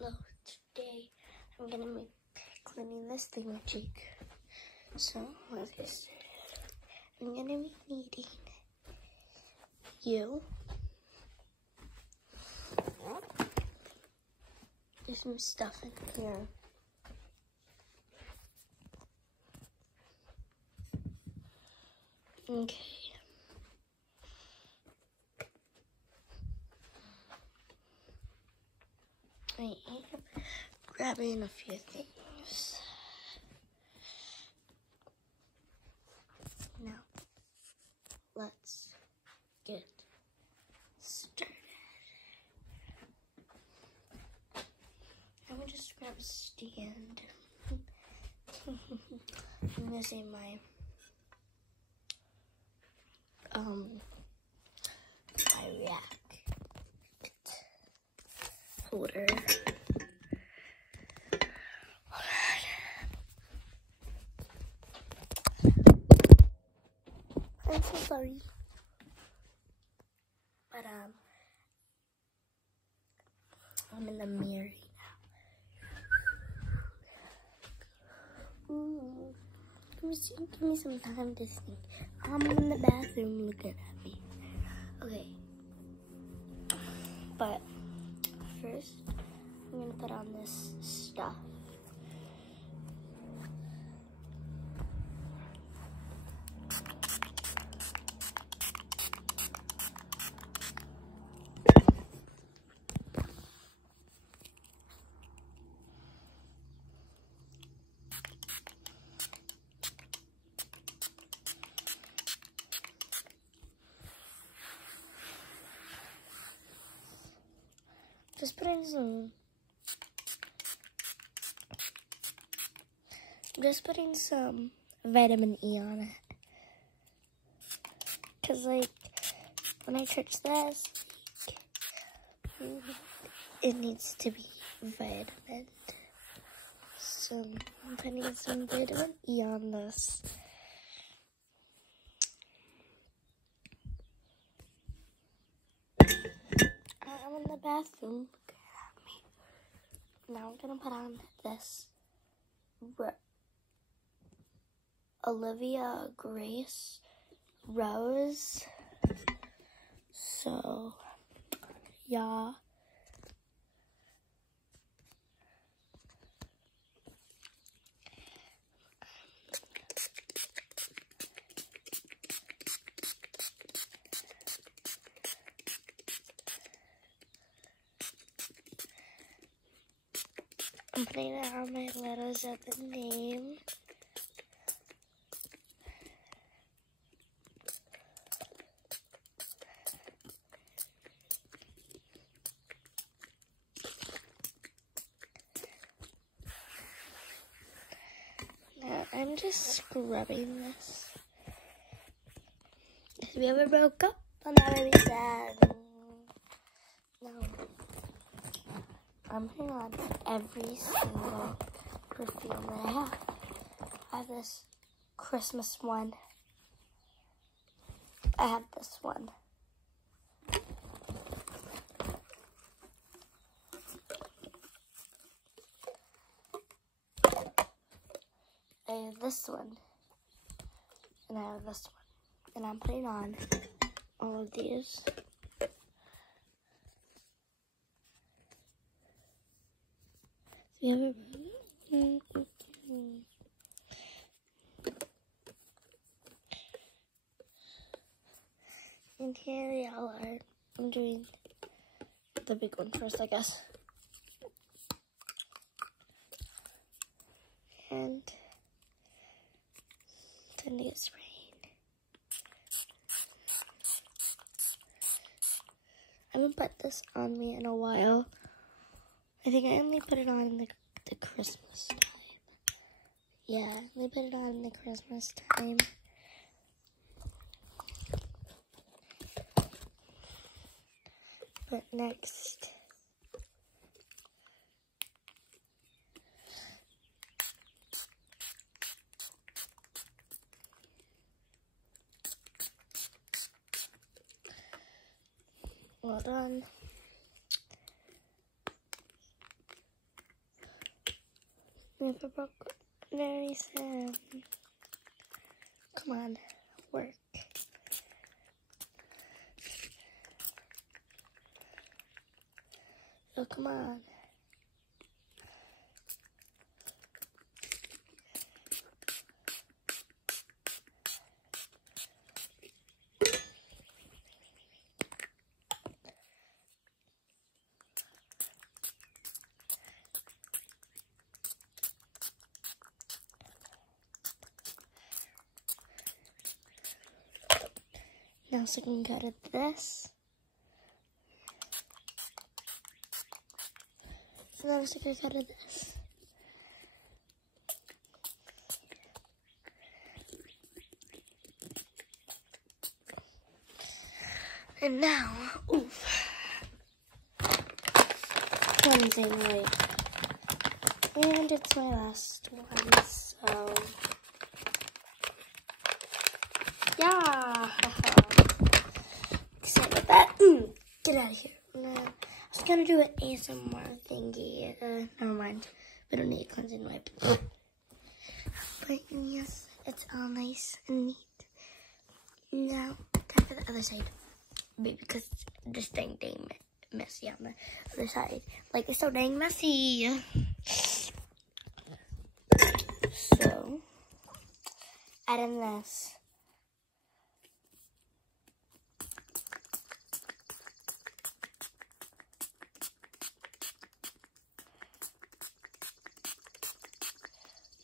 Hello, today I'm gonna be cleaning this thingamajig. So, what is it? I'm gonna be needing you. There's some stuff in here. Okay. I am grabbing a few things. Now, let's get started. I'm gonna just grab a stand. I'm using my rack holder. I'm so sorry. But I'm in the mirror now. Ooh. Give me some time to think. I'm in the bathroom looking at me. Okay. But first, I'm gonna put on this stuff. Just putting some vitamin E on it. Cause like when I touch this, it needs to be vitamin. So I'm putting some vitamin E on this. I'm in the bathroom. Look at me. Now I'm gonna put on this Olivia Grace Rose. So, yeah. I'm putting out my letters of the name. Now I'm just scrubbing this. If we ever broke up, I'll never be sad. No. I'm putting on every single perfume that I have. I have this Christmas one. I have this one. I have this one. And I have this one. And I'm putting on all of these. And here they all are. I'm doing the big one first, I guess. And time to get sprayed. I haven't put this on me in a while. I think I only put it on in the Christmas time. Yeah, I only put it on in the Christmas time. But next, well done. Never broke very soon. Come on, work. Oh, come on. Now second cut of this. And then second cut of this. And now, oof. Cleansing wipe. And it's my last one, so yeah. Excited about that. Get out of here. I was gonna do an ASMR thingy. Never mind. We don't need a cleansing wipe. But yes, it's all nice and neat. Now, time for the other side. Maybe because this thing dang messy on the other side. Like, it's so dang messy. So, add in this.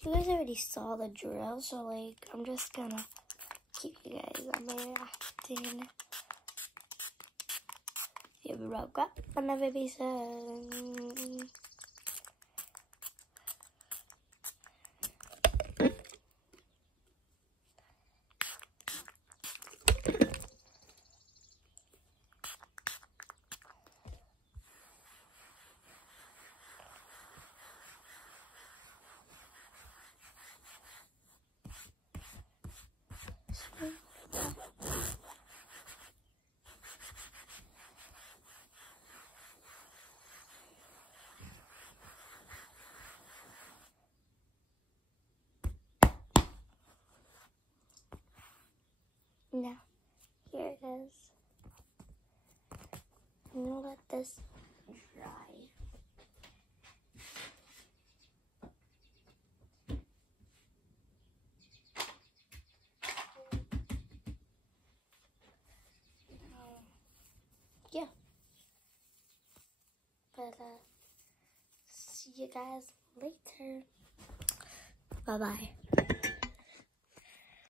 You guys already saw the drill, so like, I'm just gonna keep you guys on my acting. You broke up on a baby son. Now, here it is. I'm gonna let this dry. Yeah. But, see you guys later. Bye-bye.